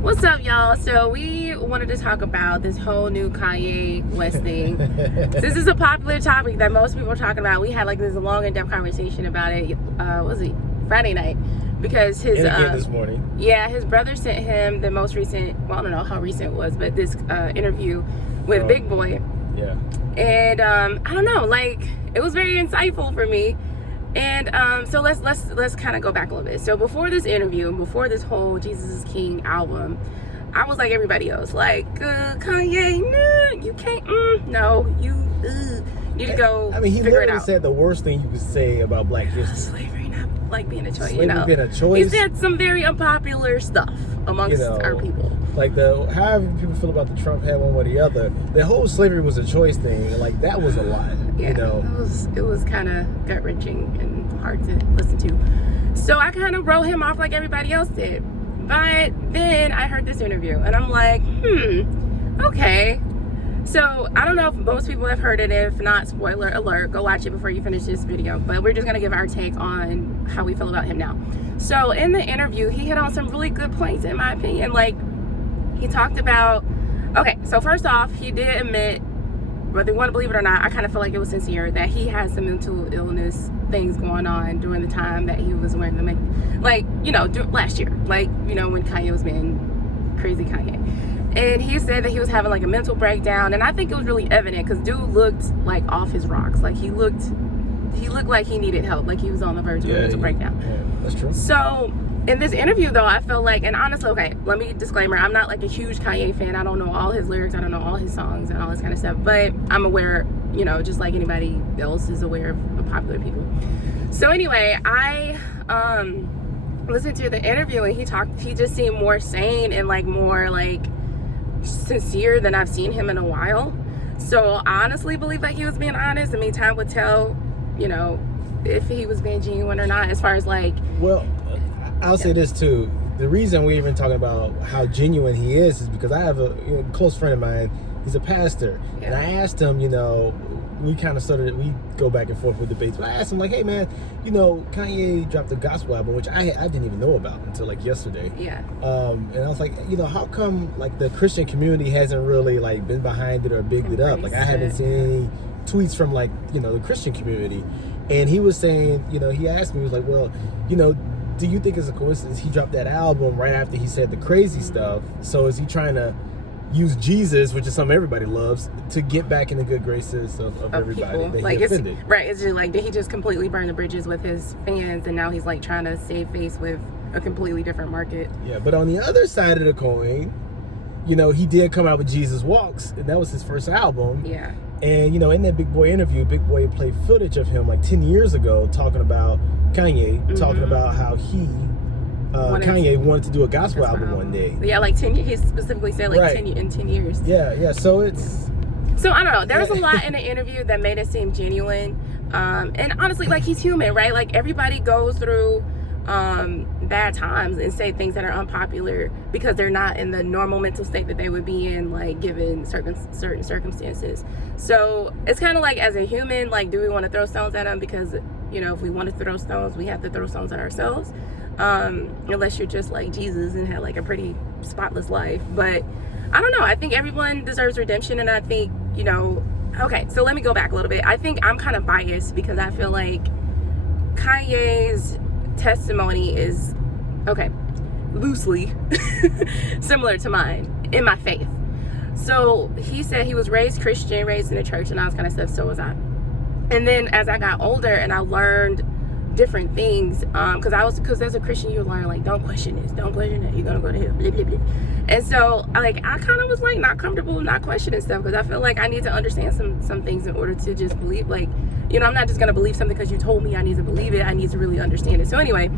What's up, y'all? So we wanted to talk about this whole new Kanye West thing. This is a popular topic that most people are talking about. We had like this long in-depth conversation about it. Was it Friday night? Because his this morning. Yeah, his brother sent him the most recent. Well, I don't know how recent it was, but this interview with Big Boy. Yeah. And I don't know, like it was very insightful for me. And so let's kind of go back a little bit. So before this interview, before this whole Jesus is King album, I was like everybody else, like Kanye, nah, you can't, no, you need to go. I mean, he figure it literally out. said the worst thing you could say about Black history. Slavery not like being a choice. Slavery being a choice. He said some very unpopular stuff amongst our people. Like however people feel about the Trump had one or the other, the whole slavery was a choice thing. Like that was a lot. Yeah, it was kind of gut wrenching and hard to listen to. So I kind of wrote him off like everybody else did. But then I heard this interview and I'm like, okay. So I don't know if most people have heard it. If not, spoiler alert, go watch it before you finish this video. But we're just gonna give our take on how we feel about him now. So in the interview, he hit on some really good points in my opinion. Like he talked about, okay, so first off, he did admit, whether you want to believe it or not, I kind of feel like it was sincere that he had some mental illness things going on during the time that he was wearing the make, like, last year, like, when Kanye was being crazy Kanye. And he said that he was having like a mental breakdown, and I think it was really evident because dude looked like off his rocks. Like he looked like he needed help, like he was on the verge of a mental breakdown. Yeah, that's true. So in this interview though, I felt like, and honestly, okay, let me disclaimer, I'm not like a huge Kanye fan. I don't know all his lyrics, I don't know all his songs and all this kind of stuff, but I'm aware, just like anybody else is aware of popular people. So anyway, I listened to the interview and he just seemed more sane and like more like sincere than I've seen him in a while. So I honestly believe that he was being honest. I mean, time would tell, if he was being genuine or not, as far as like, well, I'll say this too. The reason we're even talking about how genuine he is because I have a close friend of mine. He's a pastor, and I asked him. We kind of we go back and forth with debates. But I asked him like, "Hey, man, Kanye dropped the gospel album, which I didn't even know about until like yesterday." Yeah. And I was like, how come like the Christian community hasn't really like been behind it or bigged it up? Like I haven't seen any tweets from like the Christian community. And he was saying, he asked me, he was like, well, do you think it's a coincidence he dropped that album right after he said the crazy stuff? So is he trying to use Jesus, which is something everybody loves, to get back in the good graces of everybody people. that Like he offended? It's just like, did he just completely burn the bridges with his fans and now he's like trying to save face with a completely different market? Yeah, but on the other side of the coin, he did come out with Jesus Walks, and that was his first album. Yeah. And in that Big Boy interview, Big Boy played footage of him like 10 years ago talking about Kanye, talking about how Kanye wanted to do a gospel album one day. Yeah, like 10 years. He specifically said like 10 years. Yeah. So it's... So I don't know. There was a lot in the interview that made it seem genuine. And honestly, like he's human, right? Like everybody goes through bad times and say things that are unpopular because they're not in the normal mental state that they would be in, like given certain circumstances. So it's kind of like, as a human, like, do we want to throw stones at them? Because if we want to throw stones, we have to throw stones at ourselves, unless you're just like Jesus and had like a pretty spotless life. But I don't know, I think everyone deserves redemption, and I think okay, so let me go back a little bit. I think I'm kind of biased because I feel like Kanye's testimony is, okay, loosely similar to mine in my faith. So he said he was raised Christian, raised in the church and all this kind of stuff. So was I. And then as I got older and I learned different things, because as a Christian you learn like, don't question this, don't question that, you're gonna go to hell, blah, blah, blah. And so I kind of was like not comfortable not questioning stuff because I feel like I need to understand some things in order to just believe, like, I'm not just gonna believe something because you told me I need to believe it. I need to really understand it. So anyway,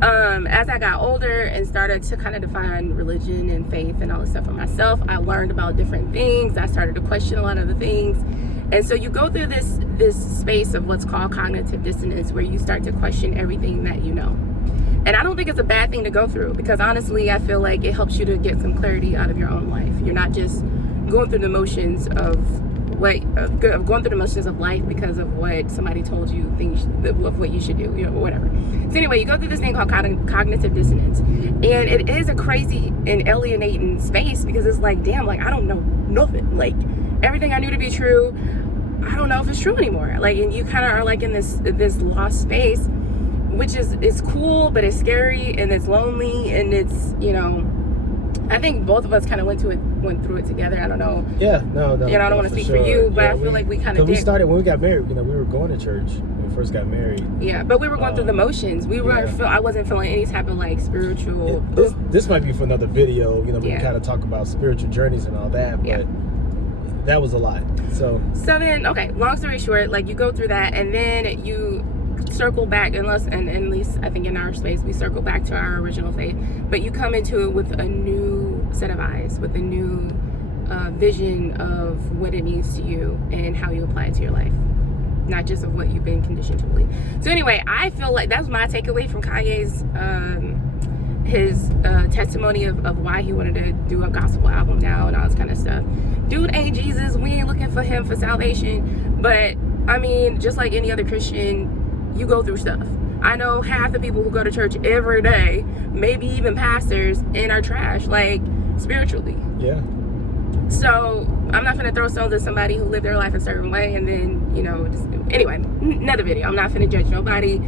as I got older and started to kind of define religion and faith and all this stuff for myself, I learned about different things. I started to question a lot of the things. And so you go through this space of what's called cognitive dissonance, where you start to question everything that you know. And I don't think it's a bad thing to go through, because honestly, I feel like it helps you to get some clarity out of your own life. You're not just going through the motions of of going through the motions of life because of what somebody told you things of what you should do, whatever. So anyway, you go through this thing called cognitive dissonance, and it is a crazy and alienating space because it's like, damn, like I don't know nothing. Like everything I knew to be true, I don't know if it's true anymore. Like, and you kind of are like in this lost space, which is cool, but it's scary and it's lonely and it's, I think both of us kind of went through it together. I don't know. Yeah, no. I don't want to speak for you, but I feel like we kind of did. We started when we got married. We were going to church when we first got married. Yeah, but we were going through the motions. I wasn't feeling any type of like spiritual. This might be for another video. We can kind of talk about spiritual journeys and all that, but that was a lot. So then, okay. Long story short, like you go through that, and then you circle back, and at least I think in our space we circle back to our original faith, but you come into it with a new set of eyes, with a new vision of what it means to you and how you apply it to your life, not just of what you've been conditioned to believe. So anyway, I feel like that's my takeaway from Kanye's his testimony of why he wanted to do a gospel album now and all this kind of stuff. Dude ain't Jesus. We ain't looking for him for salvation, but I mean, just like any other Christian, you go through stuff. I know half the people who go to church every day, maybe even pastors, and are trash, like spiritually. Yeah. So I'm not gonna throw stones at somebody who lived their life a certain way and then, anyway, another video. I'm not gonna judge nobody.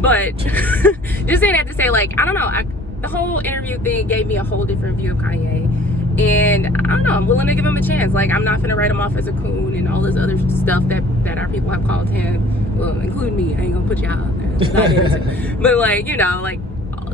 But just saying that to say, like, I don't know. The whole interview thing gave me a whole different view of Kanye. And I don't know, I'm willing to give him a chance. Like, I'm not gonna write him off as a coon and all this other stuff that our people have called him. Well, including me. I ain't gonna put y'all out there. But like, like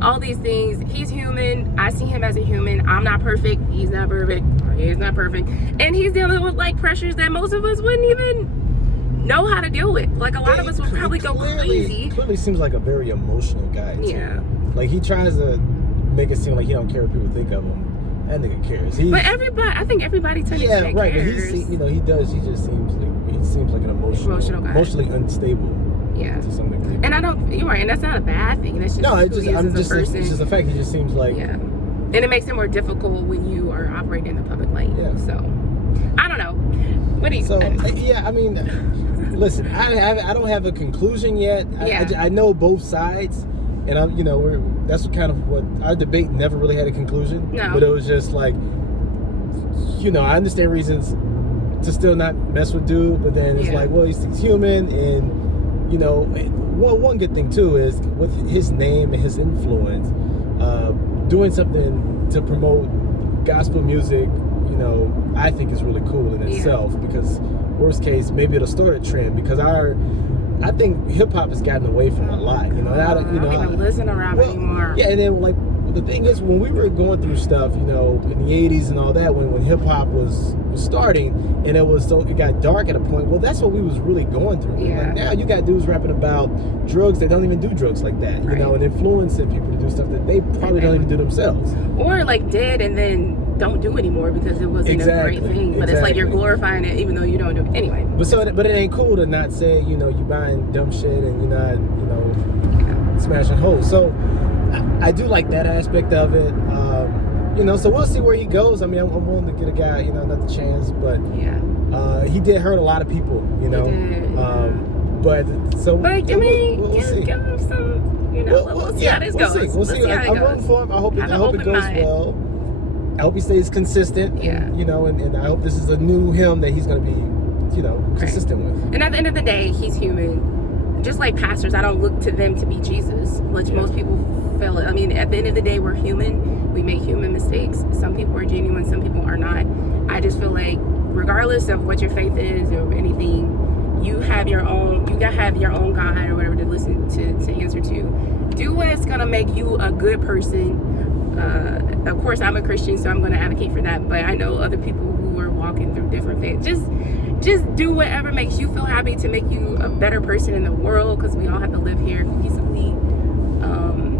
all these things. He's human. I see him as a human. I'm not perfect. He's not perfect. Or he is not perfect. And he's dealing with like pressures that most of us wouldn't even know how to deal with. Like a lot of us would probably go crazy. Clearly seems like a very emotional guy too. Yeah. Like he tries to make it seem like he don't care what people think of him. That nigga cares. But I think everybody tends to right. cares. But he does. He just seems like an emotional guy. Emotionally unstable. Yeah. To some degree. And you're right. And that's not a bad thing. That's just it's just a fact. He just seems like. Yeah. And it makes it more difficult when you are operating in the public light. Yeah. So, I don't know. What do you? I mean, listen. I don't have a conclusion yet. Yeah. I know both sides. And that's kind of what our debate never really had a conclusion. No. But it was just like, I understand reasons to still not mess with dude, but then it's like, well, he's human, and one good thing too is with his name and his influence, doing something to promote gospel music, I think is really cool in itself. Because worst case, maybe it'll start a trend because I think hip hop has gotten away from a lot. I don't even listen to rap anymore. Yeah, and then like the thing is, when we were going through stuff, in the '80s and all that, when hip hop was starting, and it got dark at a point. Well, that's what we was really going through. Yeah. Like now, you got dudes rapping about drugs that don't even do drugs like that. Right. And influencing people to do stuff that they probably don't even do themselves. Or like did and then don't do anymore because it wasn't a great thing. But it's like you're glorifying it even though you don't do it anyway. But it ain't cool to not say you buying dumb shit and you're not smashing hoes. So I do like that aspect of it. So we'll see where he goes. I mean, I'm willing to get a guy another chance, but he did hurt a lot of people. He did. But give see. Give him some. We'll see how this goes. We'll see. I'm rooting for him. I hope it goes well. I hope he stays consistent. Yeah. And I hope this is a new him that he's going to be, consistent with. And at the end of the day, he's human. Just like pastors, I don't look to them to be Jesus, which most people feel. I mean, at the end of the day, we're human. We make human mistakes. Some people are genuine, some people are not. I just feel like regardless of what your faith is or anything, you have your own God or whatever to listen to answer to. Do what's going to make you a good person. Of course, I'm a Christian, so I'm going to advocate for that. But I know other people who are walking through different faiths. Just do whatever makes you feel happy to make you a better person in the world, because we all have to live here peaceably.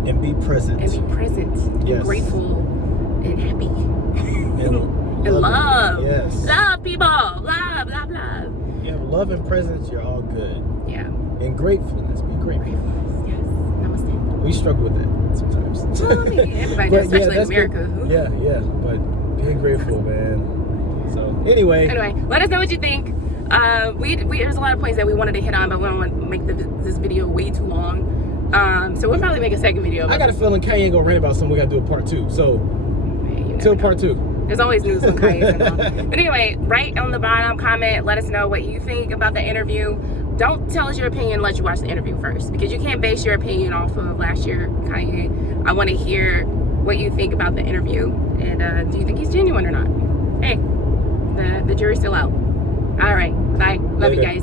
And be present. Yes. And grateful and happy. And love. Yes. Love people. Love. Yeah, love and presence, you're all good. Yeah. And gratefulness. Be grateful. Yes. Namaste. We struggle with that sometimes. Well, I mean, everybody does, especially in America. Good. Yeah. But being grateful, man. So anyway, let us know what you think. We there's a lot of points that we wanted to hit on, but we don't want to make this video way too long. So we'll probably make a second video. I got a feeling Kanye ain't gonna rant about something. We gotta do a part 2. So till part 2. There's always news on Kanye. But anyway, right on the bottom, comment. Let us know what you think about the interview. Don't tell us your opinion unless you watch the interview first, because you can't base your opinion off of last year, Kanye. I want to hear what you think about the interview, and do you think he's genuine or not? Hey, the jury's still out. All right, bye. Love you guys.